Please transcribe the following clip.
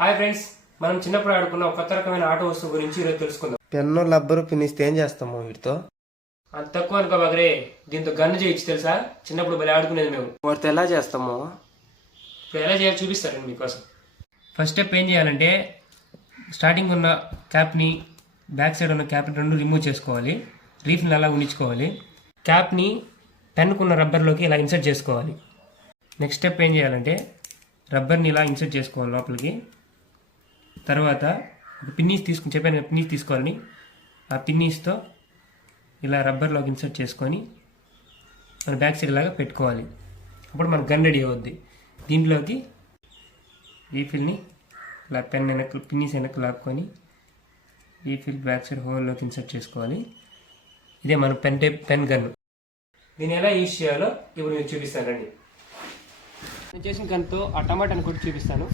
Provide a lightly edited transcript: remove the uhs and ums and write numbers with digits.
Hi friends, మనం చిన్నప్పుడు ఆడుకున్న ఒక కొత్త రకమైన ఆట వస్తువు గురించి ఈరోజు తెలుసుకుందాం. పెన్ను రబ్బరు పిన్నిస్తే ఏం చేస్తాము వీటితో? అంత తక్కువ అనుకో బగరే, దీంతో గన్ను చేయొచ్చు తెలుసా? చిన్నప్పుడు భలే ఆడుకునేది మేము. వాటితో ఎలా చేస్తాము? ఇప్పుడు ఎలా చేయాలో చూపిస్తారండి మీకోసం. ఫస్ట్ స్టెప్ ఏం చేయాలంటే, స్టార్టింగ్ ఉన్న క్యాప్ని, బ్యాక్ సైడ్ ఉన్న క్యాప్ని రెండు రిమూవ్ చేసుకోవాలి. రీఫ్ని అలా ఉంచుకోవాలి. క్యాప్ని పెన్నుకున్న రబ్బర్లోకి ఇలా ఇన్సర్ట్ చేసుకోవాలి. నెక్స్ట్ స్టెప్ ఏం చేయాలంటే, రబ్బర్ని ఇలా ఇన్సర్ట్ చేసుకోవాలి లోపలికి. తర్వాత పిన్నీస్ తీసుకుని చెప్పాను కదా, పిన్నీస్ తీసుకోవాలని. ఆ పిన్నీస్తో ఇలా రబ్బర్లోకి ఇన్సర్ట్ చేసుకొని మన బ్యాక్ సైడ్ లాగా పెట్టుకోవాలి. అప్పుడు మన గన్ రెడీ అవుద్ది. దీంట్లోకి రీఫిల్ని ఇలా పెన్ వెనక్కి, పిన్నీస్ వెనక్కి లాక్కొని రీఫిల్ బ్యాక్ సైడ్ హోల్లోకి ఇన్సర్ట్ చేసుకోవాలి. ఇదే మన పెన్ గన్. దీన్ని ఎలా యూజ్ చేయాలో ఇప్పుడు నేను చూపిస్తానండి. నేను చేసిన గన్తో ఆ టమాటాని కొట్టి చూపిస్తాను.